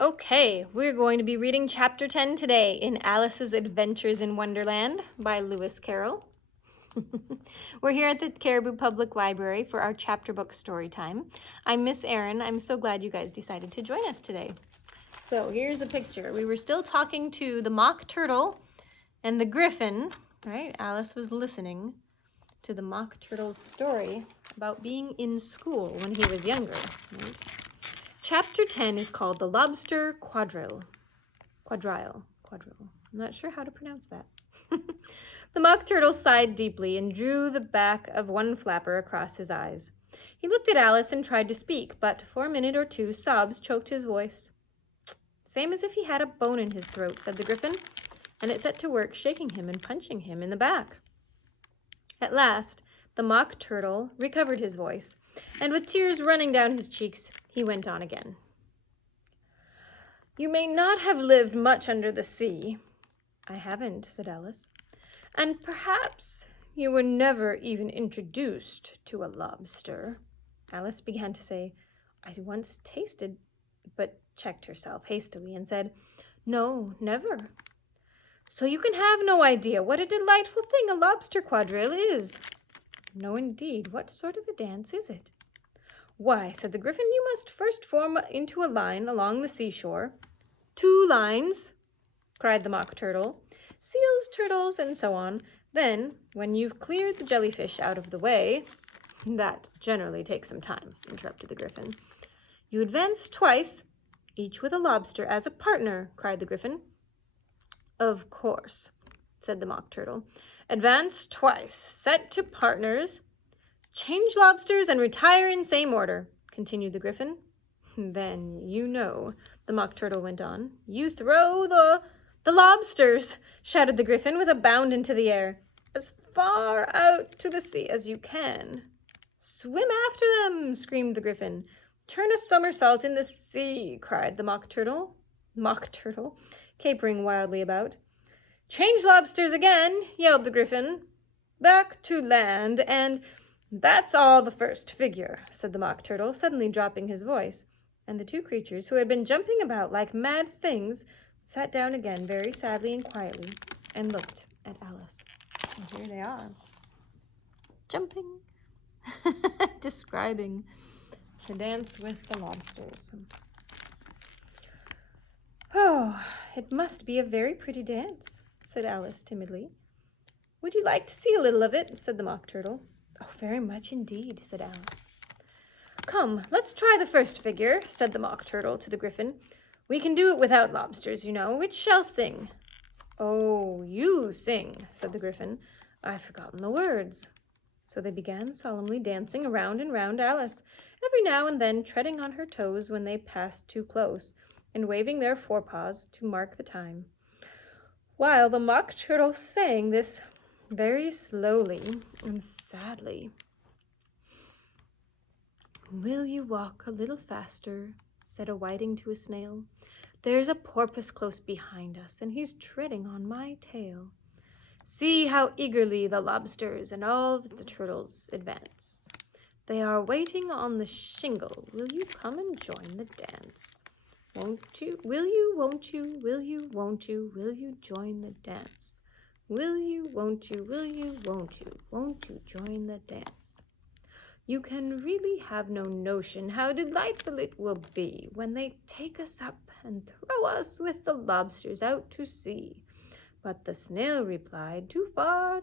Okay, we're going to be reading Chapter 10 today in Alice's Adventures in Wonderland by Lewis Carroll. We're here at the Caribou Public Library for our chapter book story time. I'm Miss Erin. I'm so glad you guys decided to join us today. So here's a picture. We were still talking to the Mock Turtle and the Gryphon, right? Alice was listening to the Mock Turtle's story about being in school when he was younger, right? Chapter 10 is called the Lobster Quadrille. Quadrille. I'm not sure how to pronounce that. The Mock Turtle sighed deeply and drew the back of one flapper across his eyes. He looked at Alice and tried to speak, but for a minute or two sobs choked his voice. Same as if he had a bone in his throat, said the Gryphon, and it set to work shaking him and punching him in the back. At last, the Mock Turtle recovered his voice, and with tears running down his cheeks, he went on again. You may not have lived much under the sea. I haven't, said Alice. And perhaps you were never even introduced to a lobster. Alice began to say, I once tasted, but checked herself hastily and said, No, never. So you can have no idea what a delightful thing a lobster quadrille is. No, indeed. What sort of a dance is it? Why, said the Gryphon, you must first form into a line along the seashore. 2 lines, cried the Mock Turtle. Seals, turtles, and so on. Then, when you've cleared the jellyfish out of the way, that generally takes some time, interrupted the Gryphon. You advance twice, each with a lobster as a partner, cried the Gryphon. Of course, said the Mock Turtle. Advance twice, set to partners. Change lobsters and retire in same order, continued the Gryphon. Then, you know, the Mock Turtle went on. You throw the lobsters, shouted the Gryphon with a bound into the air, as far out to the sea as you can. Swim after them, screamed the Gryphon. Turn a somersault in the sea, cried the Mock Turtle, capering wildly about. Change lobsters again, yelled the Gryphon. Back to land, and that's all the first figure, said the Mock Turtle, suddenly dropping his voice, and the 2 creatures, who had been jumping about like mad things, sat down again very sadly and quietly and looked at Alice. And here they are, jumping, describing the dance with the lobsters. Oh, it must be a very pretty dance, said Alice timidly. Would you like to see a little of it? Said the Mock Turtle. Oh, very much indeed, said Alice. Come, let's try the first figure, said the Mock Turtle to the Gryphon. We can do it without lobsters, you know. Which shall sing? Oh, you sing, said the Gryphon. I've forgotten the words. So they began solemnly dancing around and round Alice, every now and then treading on her toes when they passed too close, and waving their forepaws to mark the time. While the Mock Turtle sang this very slowly and sadly. Will you walk a little faster, said a whiting to a snail. There's a porpoise close behind us, and he's treading on my tail. See how eagerly the lobsters and all the turtles advance. They are waiting on the shingle. Will you come and join the dance? Won't you, will you, won't you, will you, won't you, will you join the dance? Will you, won't you, will you, won't you join the dance? You can really have no notion how delightful it will be when they take us up and throw us with the lobsters out to sea. But the snail replied, too far,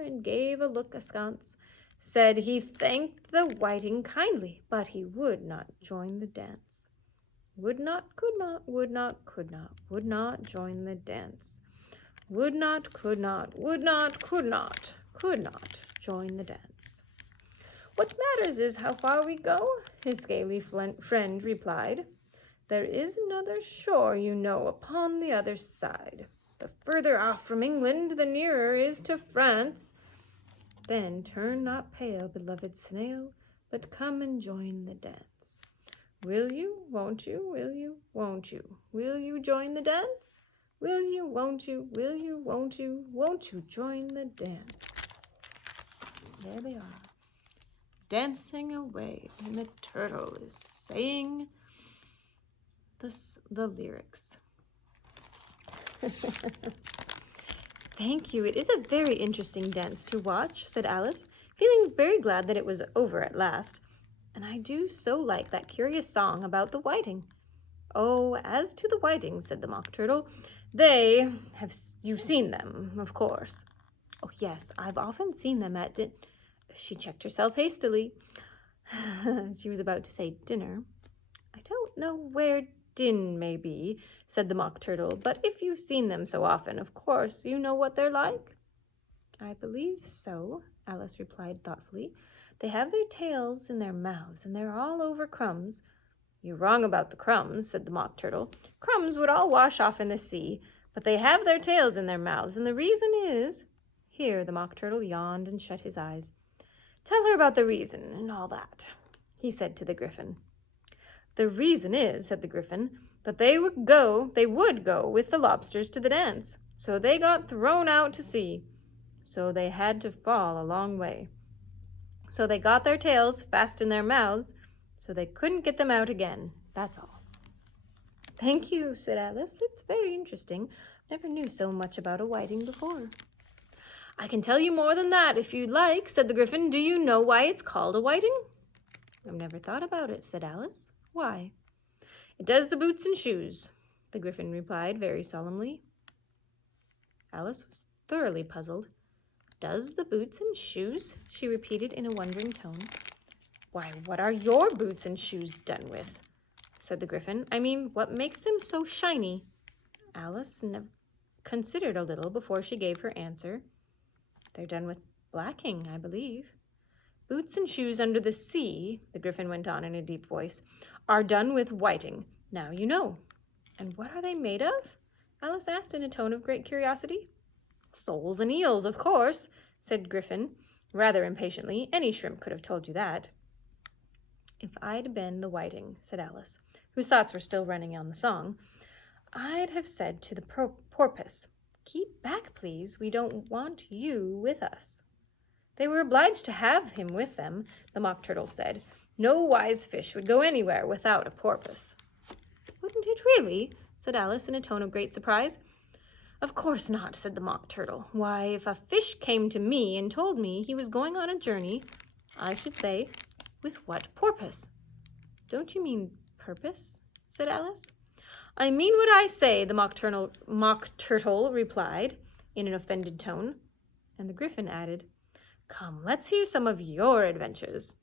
and gave a look askance. Said he thanked the whiting kindly, but he would not join the dance. Would not, could not, would not, could not, would not join the dance. Would not, could not, would not, could not join the dance. What matters is how far we go, his scaly friend replied. There is another shore, you know, upon the other side. The further off from England, the nearer is to France. Then turn not pale, beloved snail, but come and join the dance. Will you, won't you, will you, won't you, will you join the dance? Will you, won't you, will you, won't you join the dance? There they are, dancing away, and the turtle is saying the lyrics. Thank you. It is a very interesting dance to watch, said Alice, feeling very glad that it was over at last. And I do so like that curious song about the whiting. Oh, as to the whitings, said the Mock Turtle, you've seen them, of course. Oh, yes, I've often seen them at She checked herself hastily. She was about to say dinner. I don't know where din may be, said the Mock Turtle, but if you've seen them so often, of course you know what they're like. I believe so, Alice replied thoughtfully. They have their tails in their mouths, and they're all over crumbs. You're wrong about the crumbs, said the Mock Turtle. Crumbs would all wash off in the sea, but they have their tails in their mouths, and the reason is... Here the Mock Turtle yawned and shut his eyes. Tell her about the reason and all that, he said to the Gryphon. The reason is, said the Gryphon, that they would go with the lobsters to the dance, so they got thrown out to sea. So they had to fall a long way. So they got their tails fast in their mouths, so they couldn't get them out again. That's all. Thank you, said Alice. It's very interesting. Never knew so much about a whiting before. I can tell you more than that if you'd like, said the Gryphon. Do you know why it's called a whiting? I've never thought about it, said Alice. Why? It does the boots and shoes, the Gryphon replied very solemnly. Alice was thoroughly puzzled. Does the boots and shoes? She repeated in a wondering tone. Why, what are your boots and shoes done with? Said the Gryphon. I mean, what makes them so shiny? Alice considered a little before she gave her answer. They're done with blacking, I believe. Boots and shoes under the sea, the Gryphon went on in a deep voice, are done with whiting. Now you know. And what are they made of? Alice asked in a tone of great curiosity. Soles and eels, of course, said Gryphon, rather impatiently. Any shrimp could have told you that. If I'd been the whiting, said Alice, whose thoughts were still running on the song, I'd have said to the porpoise, keep back, please. We don't want you with us. They were obliged to have him with them, the Mock Turtle said. No wise fish would go anywhere without a porpoise. Wouldn't it really? Said Alice in a tone of great surprise. Of course not, said the Mock Turtle. Why, if a fish came to me and told me he was going on a journey, I should say, with what porpoise? Don't you mean purpose? Said Alice. I mean what I say, the Mock Turtle replied in an offended tone. And the Gryphon added, Come, let's hear some of your adventures.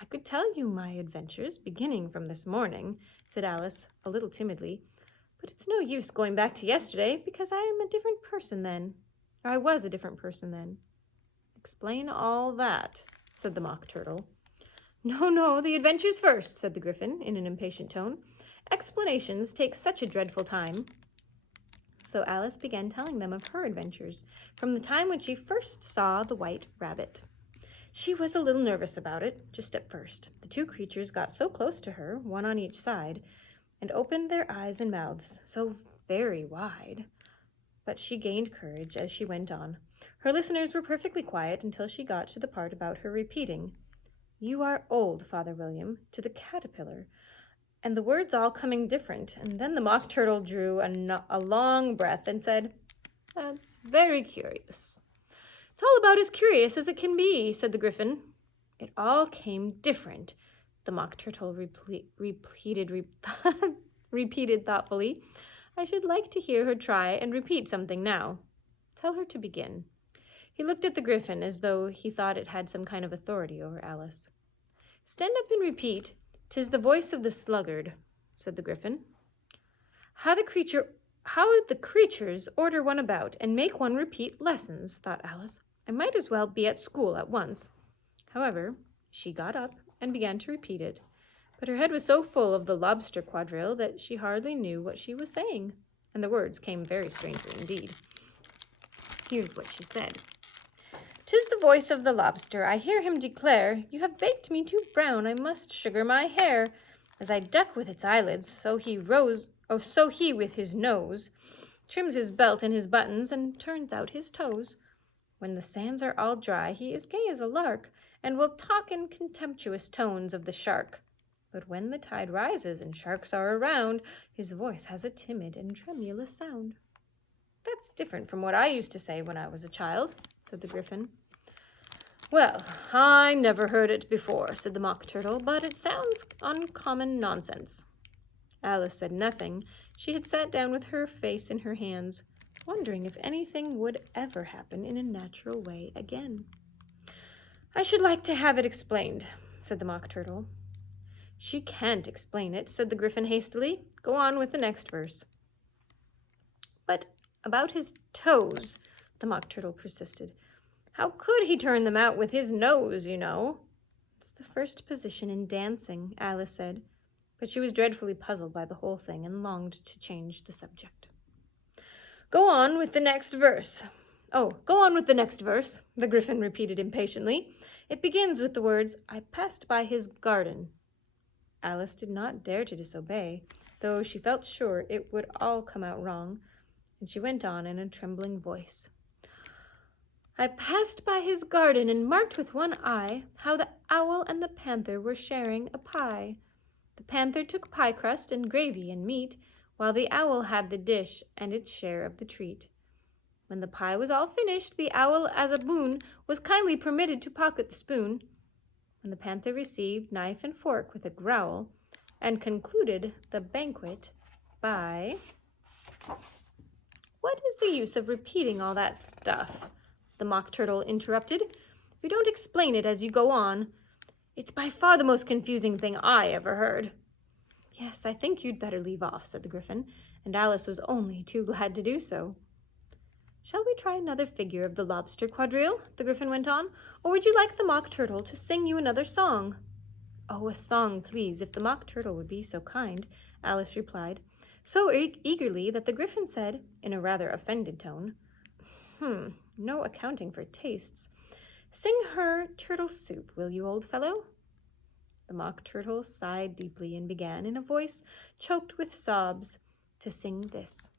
I could tell you my adventures, beginning from this morning, said Alice, a little timidly. But it's no use going back to yesterday, because I am a different person then. Or I was a different person then. Explain all that, said the Mock Turtle. No, the adventures first, said the Gryphon in an impatient tone. Explanations take such a dreadful time. So Alice began telling them of her adventures, from the time when she first saw the white rabbit. She was a little nervous about it, just at first. The two creatures got so close to her, one on each side, and opened their eyes and mouths so very wide. But she gained courage as she went on. Her listeners were perfectly quiet until she got to the part about her repeating, You are old, Father William, to the caterpillar, and the words all coming different, and then the Mock Turtle drew a long breath and said, That's very curious. It's all about as curious as it can be, said the Gryphon. It all came different, the Mock Turtle repeated thoughtfully. I should like to hear her try and repeat something now. Tell her to begin. He looked at the Gryphon as though he thought it had some kind of authority over Alice. Stand up and repeat, "'Tis the voice of the sluggard," said the Gryphon. How the creatures order one about and make one repeat lessons, thought Alice. I might as well be at school at once. However, she got up and began to repeat it, but her head was so full of the Lobster Quadrille that she hardly knew what she was saying, and the words came very strangely indeed. Here's what she said. "'Tis the voice of the lobster. I hear him declare, You have baked me too brown, I must sugar my hair. As I duck with its eyelids, so he with his nose trims his belt and his buttons and turns out his toes. When the sands are all dry, he is gay as a lark, and will talk in contemptuous tones of the shark. But when the tide rises and sharks are around, his voice has a timid and tremulous sound. That's different from what I used to say when I was a child, said the Gryphon. Well, I never heard it before, said the Mock Turtle, but it sounds uncommon nonsense. Alice said nothing. She had sat down with her face in her hands, wondering if anything would ever happen in a natural way again. I should like to have it explained, said the Mock Turtle. She can't explain it, said the Gryphon hastily. Go on with the next verse. But about his toes, the Mock Turtle persisted. How could he turn them out with his nose, you know? It's the first position in dancing, Alice said, but she was dreadfully puzzled by the whole thing and longed to change the subject. Go on with the next verse. Oh, go on with the next verse, the Gryphon repeated impatiently. It begins with the words, I passed by his garden. Alice did not dare to disobey, though she felt sure it would all come out wrong, and she went on in a trembling voice. I passed by his garden and marked with one eye how the owl and the panther were sharing a pie. The panther took pie crust and gravy and meat, while the owl had the dish and its share of the treat. When the pie was all finished, the owl, as a boon, was kindly permitted to pocket the spoon, when the panther received knife and fork with a growl, and concluded the banquet by... What is the use of repeating all that stuff? The Mock Turtle interrupted. If you don't explain it as you go on, it's by far the most confusing thing I ever heard. Yes, I think you'd better leave off, said the Gryphon, and Alice was only too glad to do so. Shall we try another figure of the Lobster Quadrille? The Gryphon went on. Or would you like the Mock Turtle to sing you another song? Oh, a song, please, if the Mock Turtle would be so kind, Alice replied, so eagerly that the Gryphon said, in a rather offended tone, no accounting for tastes. Sing her turtle soup, will you, old fellow? The Mock Turtle sighed deeply and began, in a voice choked with sobs, to sing this.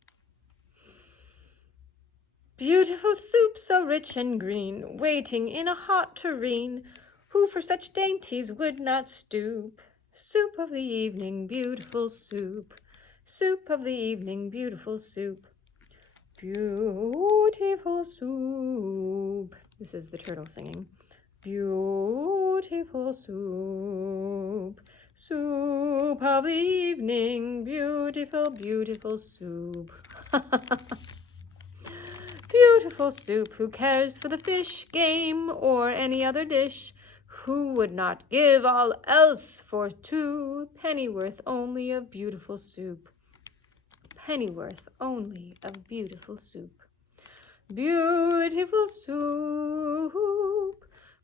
Beautiful soup, so rich and green, waiting in a hot tureen, who for such dainties would not stoop? Soup of the evening, beautiful soup. Soup of the evening, beautiful soup. Beautiful soup. This is the turtle singing. Beautiful soup. Soup of the evening, beautiful, beautiful soup. Beautiful soup, who cares for the fish, game, or any other dish? Who would not give all else for 2 pennyworth only of beautiful soup? Pennyworth only of beautiful soup. Beautiful soup,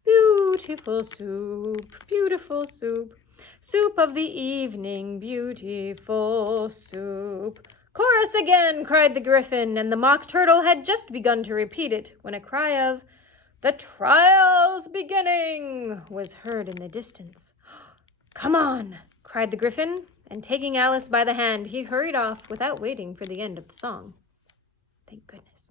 beautiful soup, beautiful soup. Soup of the evening, beautiful soup. Chorus again, cried the Gryphon, and the Mock Turtle had just begun to repeat it when a cry of, The trial's beginning, was heard in the distance. Come on, cried the Gryphon, and taking Alice by the hand, he hurried off without waiting for the end of the song. Thank goodness.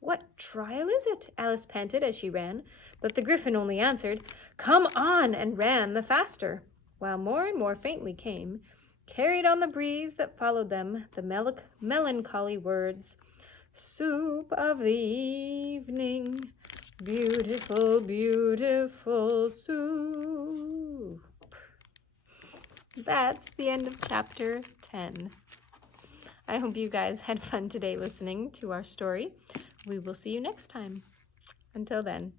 What trial is it? Alice panted as she ran, but the Gryphon only answered, Come on, and ran the faster, while more and more faintly came, carried on the breeze that followed them, the melancholy words, Soup of the evening, beautiful, beautiful soup. That's the end of chapter 10. I hope you guys had fun today listening to our story. We will see you next time. Until then.